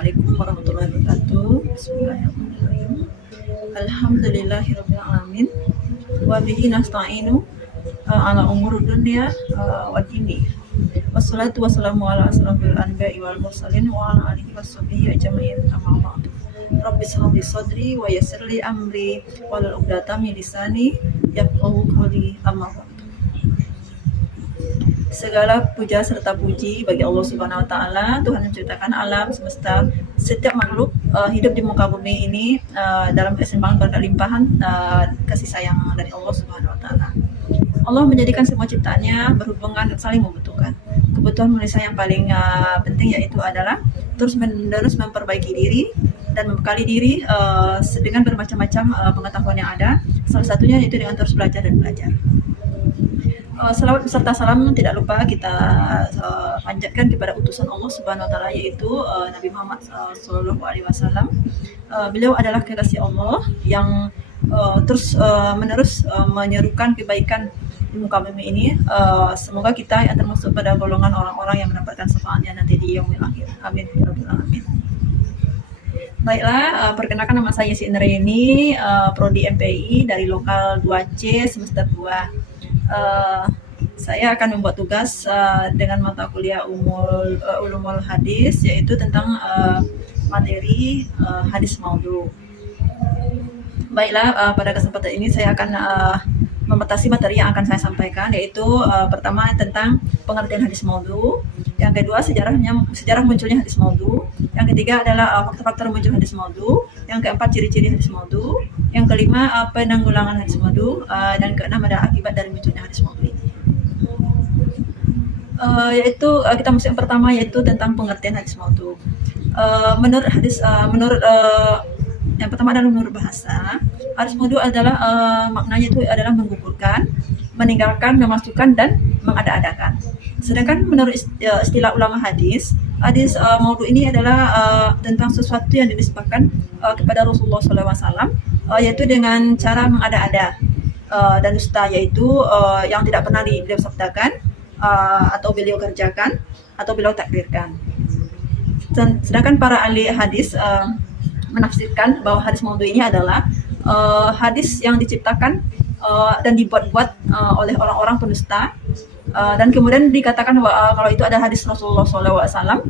Assalamualaikum warahmatullahi wabarakatuh. Bismillahirrahmanirrahim. Alhamdulillahirabbil alamin. Wa bihi nasta'inu ala umuri dunya wa dini. Wassalatu wassalamu ala asrofil anbiya'i wal mursalin wa ala alihi washabihi ajmain. Amma ba'du. Rabbi shrah li sadri wa yassir li amri wahlul 'uqdatam min lisani yafqahu qawli. Amma ba'du. Segala puja serta puji bagi Allah Subhanahu wa taala, Tuhan yang menciptakan alam semesta, setiap makhluk hidup di muka bumi ini dalam keseimbangan berkat limpahan kasih sayang dari Allah Subhanahu wa taala. Allah menjadikan semua ciptaannya berhubungan dan saling membutuhkan. Kebutuhan manusia yang paling penting yaitu adalah terus-menerus memperbaiki diri dan membekali diri dengan bermacam-macam pengetahuan yang ada. Salah satunya yaitu dengan terus belajar dan belajar. Salawat beserta salam tidak lupa kita panjatkan kepada utusan Allah Subhanahu wa taala yaitu Nabi Muhammad sallallahu alaihi wasallam. Beliau adalah kekasih Allah yang terus menerus menyerukan kebaikan di muka bumi ini. Semoga kita yang termasuk pada golongan orang-orang yang mendapatkan syafaatnya nanti di yaumil akhir. Amin ya rabbal alamin. Baiklah, perkenalkan nama saya Si Indriani, Prodi MPI dari lokal 2C semester 2. Saya akan membuat tugas dengan mata kuliah ulumul hadis, yaitu tentang materi hadis maudhu. Baiklah, pada kesempatan ini saya akan membatasi materi yang akan saya sampaikan, yaitu pertama tentang pengertian hadis maudhu, yang kedua sejarah munculnya hadis maudhu, yang ketiga adalah faktor-faktor muncul hadis maudhu, yang keempat ciri-ciri hadis maudhu, yang kelima penanggulangan hadis maudhu, dan keenam ada akibat dari munculnya hadis maudhu ini. Yaitu kita masuk yang pertama yaitu tentang pengertian hadis maudhu. Yang pertama adalah menurut bahasa, hadis maudhu adalah maknanya itu adalah menggugurkan, meninggalkan, memasukkan dan mengada-adakan. Sedangkan menurut istilah ulama hadis maudhu ini adalah tentang sesuatu yang dinisbahkan kepada Rasulullah SAW, yaitu dengan cara mengada-ada dan dusta, yaitu yang tidak pernah beliau sabdakan atau beliau kerjakan atau beliau takdirkan. Sedangkan para ahli hadis menafsirkan bahwa hadis maudhu ini adalah hadis yang diciptakan dan dibuat-buat oleh orang-orang pendusta, dan kemudian dikatakan bahwa kalau itu ada hadis Rasulullah SAW.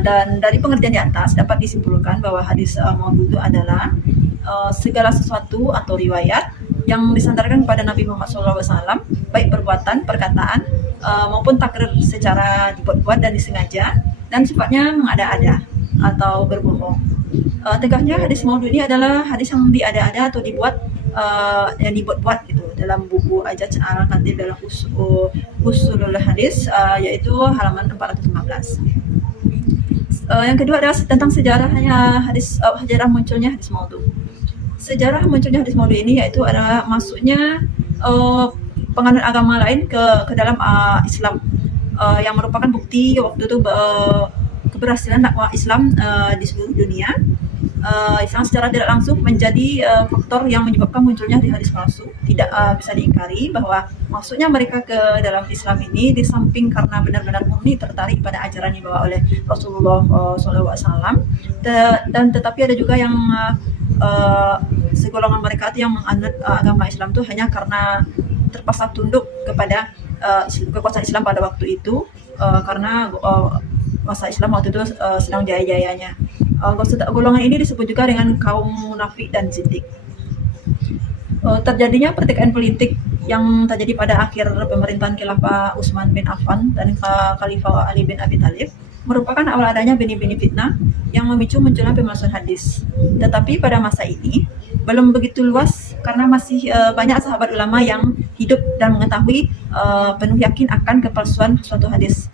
Dan dari pengertian di atas dapat disimpulkan bahwa hadis maudhu itu adalah segala sesuatu atau riwayat yang disandarkan kepada Nabi Muhammad SAW, baik perbuatan, perkataan maupun takrir secara dibuat-buat dan disengaja, dan sifatnya mengada-ada atau berbohong. Tegaknya hadis maudhu ini adalah hadis yang diada-ada atau yang dibuat-buat gitu dalam buku Ajaz al-Katib dalam usulul hadis, yaitu halaman 415. Yang kedua adalah tentang sejarah munculnya hadis maudhu. Sejarah munculnya hadis maudhu ini yaitu adalah masuknya penganut agama lain ke dalam Islam, yang merupakan bukti waktu itu keberhasilan dakwah Islam di seluruh dunia. Islam secara tidak langsung menjadi faktor yang menyebabkan munculnya hadis palsu. Tidak bisa diingkari bahwa masuknya mereka ke dalam Islam ini di samping karena benar-benar murni tertarik pada ajaran yang dibawa oleh Rasulullah SAW, dan tetapi ada juga yang segolongan mereka itu yang menganut agama Islam itu hanya karena terpaksa tunduk kepada kekuasaan Islam pada waktu itu, karena masa Islam waktu itu sedang jaya-jayanya. Golongan ini disebut juga dengan kaum munafik dan zindik. Terjadinya pertikaian politik yang terjadi pada akhir pemerintahan Khilafah Utsman bin Affan dan Khalifah Ali bin Abi Thalib merupakan awal adanya benih-benih fitnah yang memicu munculnya pemalsuan hadis. Tetapi pada masa ini belum begitu luas karena masih banyak sahabat ulama yang hidup dan mengetahui penuh yakin akan kepalsuan suatu hadis.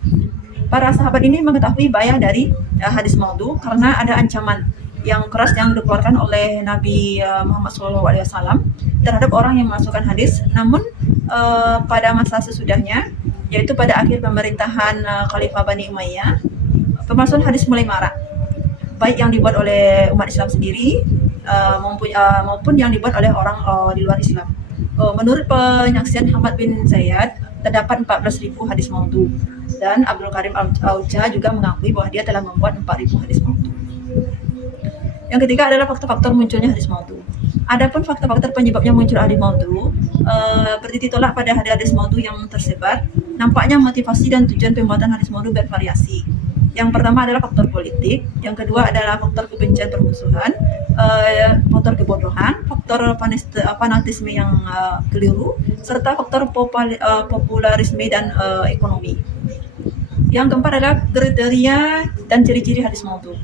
Para sahabat ini mengetahui bahaya dari hadis maudhu karena ada ancaman yang keras yang dikeluarkan oleh Nabi Muhammad SAW terhadap orang yang memasukkan hadis. Namun pada masa sesudahnya, yaitu pada akhir pemerintahan Khalifah Bani Umayyah, pemalsuan hadis mulai marak, baik yang dibuat oleh umat Islam sendiri maupun yang dibuat oleh orang di luar Islam. Menurut penyaksian Hamad bin Zayyad, terdapat 14.000 hadis maudhu, dan Abdul Karim Al-Auja juga mengakui bahwa dia telah membuat 4.000 hadis maudhu. Yang ketiga adalah faktor-faktor munculnya hadis maudhu. Adapun faktor-faktor penyebabnya muncul hadis maudhu, berdiri tolak pada hadis maudhu yang tersebar, nampaknya motivasi dan tujuan pembuatan hadis maudhu bervariasi. Yang pertama adalah faktor politik, yang kedua adalah faktor kebencian permusuhan, faktor kebodohan, faktor fanatisme yang keliru, serta faktor popularisme dan ekonomi. Yang keempat adalah kriteria dan ciri-ciri hadis maudhu.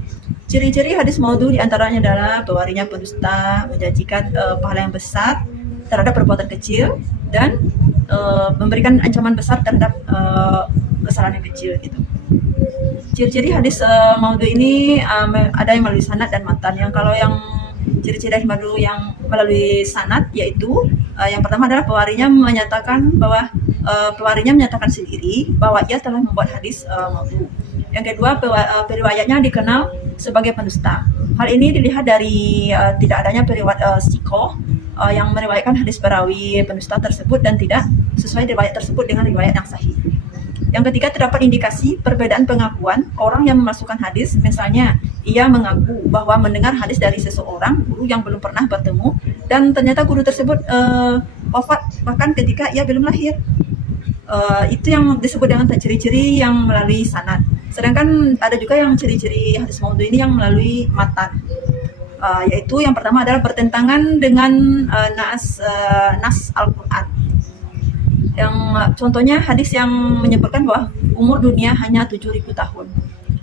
Ciri-ciri hadis maudhu diantaranya adalah bahwarinya pendusta, menjanjikan pahala yang besar terhadap perbuatan kecil, dan memberikan ancaman besar terhadap kesalahan yang kecil gitu. Ciri-ciri hadis maudhu ini ada yang melalui sanad dan matan. Yang kalau yang ciri-ciri hadis maudhu yang melalui sanad yaitu yang pertama adalah pewarinya menyatakan sendiri bahwa ia telah membuat hadis maudhu. Yang kedua, periwayatnya dikenal sebagai pendusta. Hal ini dilihat dari tidak adanya periwayat sikoh yang meriwayatkan hadis perawi pendusta tersebut dan tidak sesuai riwayat tersebut dengan riwayat yang sahih. Yang ketiga, terdapat indikasi perbedaan pengakuan orang yang memasukkan hadis. Misalnya, ia mengaku bahwa mendengar hadis dari seseorang guru yang belum pernah bertemu, dan ternyata guru tersebut wafat bahkan ketika ia belum lahir. Itu yang disebut dengan ciri-ciri yang melalui sanad. Sedangkan ada juga yang ciri-ciri hadis maudhu ini yang melalui matan, yaitu yang pertama adalah bertentangan dengan nas Al-Quran. Yang contohnya hadis yang menyebutkan bahwa umur dunia hanya 7.000 tahun.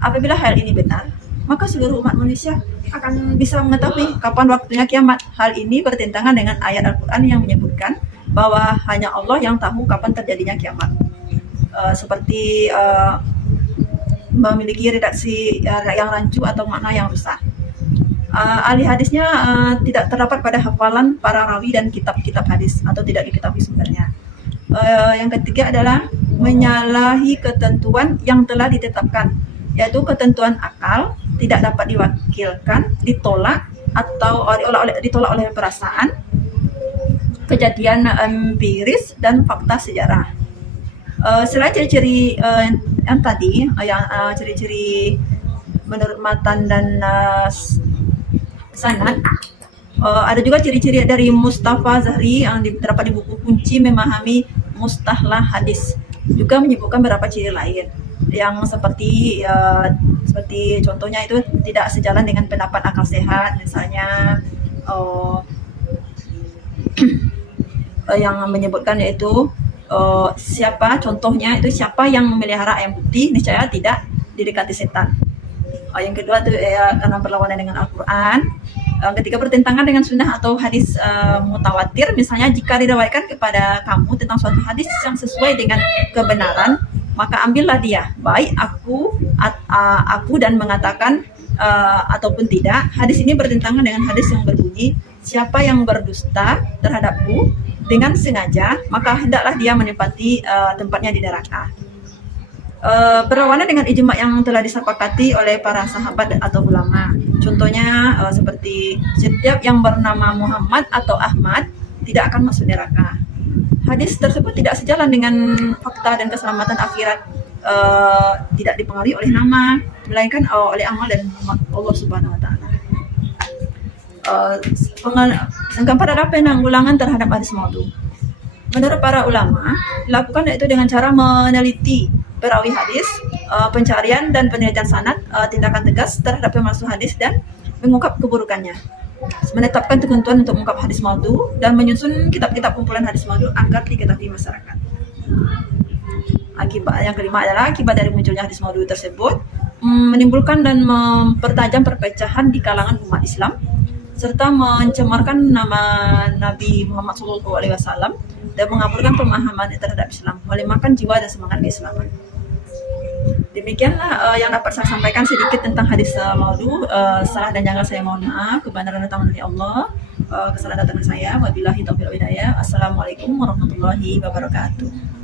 Apabila hal ini benar, maka seluruh umat manusia akan bisa mengetahui kapan waktunya kiamat. Hal ini bertentangan dengan ayat Al-Quran yang menyebutkan bahwa hanya Allah yang tahu kapan terjadinya kiamat. Seperti memiliki redaksi yang rancu atau makna yang rusak. Ahli hadisnya tidak terdapat pada hafalan para rawi dan kitab-kitab hadis, atau tidak diketahui sumbernya. Yang ketiga adalah menyalahi ketentuan yang telah ditetapkan, yaitu ketentuan akal tidak dapat diwakilkan, ditolak ditolak oleh perasaan, kejadian empiris, dan fakta sejarah. Selain ciri-ciri yang tadi, ciri-ciri menurut matan dan sanad, ada juga ciri-ciri dari Mustafa Zahri yang terdapat di buku Kunci Memahami Mustalah Hadis. Juga menyebutkan beberapa ciri lain yang seperti contohnya itu tidak sejalan dengan pendapat akal sehat, misalnya yang menyebutkan yaitu siapa yang memelihara ayam putih niscaya tidak didekati setan. Yang kedua itu karena berlawanan dengan Al-Quran. Yang ketiga, bertentangan dengan sunnah atau hadis mutawatir. Misalnya jika diriwayatkan kepada kamu tentang suatu hadis yang sesuai dengan kebenaran, maka ambillah dia, baik aku dan mengatakan ataupun tidak. Hadis ini bertentangan dengan hadis yang berbunyi, siapa yang berdusta terhadapku dengan sengaja, maka hendaklah dia menempati tempatnya di neraka. Berlawanan dengan ijma yang telah disepakati oleh para sahabat atau ulama. Contohnya seperti setiap yang bernama Muhammad atau Ahmad tidak akan masuk neraka. Hadis tersebut tidak sejalan dengan fakta dan keselamatan akhirat, tidak dipengaruhi oleh nama, melainkan oleh amal dan Allah Subhanahu wa taala. Yang keempat adalah penanggulangan terhadap hadis maudhu. Menurut para ulama, dilakukan yaitu dengan cara meneliti perawi hadis, pencarian dan penelitian sanad, tindakan tegas terhadap pemalsu hadis dan mengungkap keburukannya, menetapkan ketentuan untuk mengungkap hadis maudhu, dan menyusun kitab-kitab kumpulan hadis maudhu agar diketahui masyarakat. Yang kelima adalah akibat dari munculnya hadis maudhu tersebut menimbulkan dan mempertajam perpecahan di kalangan umat Islam, serta mencemarkan nama Nabi Muhammad SAW dan mengaburkan pemahaman terhadap Islam, melemahkan jiwa dan semangat keislaman. Demikianlah yang dapat saya sampaikan sedikit tentang hadis maudhu. Salah dan janggal saya mohon maaf. Kebenaran datang dari Allah. Kesalahan datang dari saya. Wabillahi taufiq wal hidayah. Assalamualaikum warahmatullahi wabarakatuh.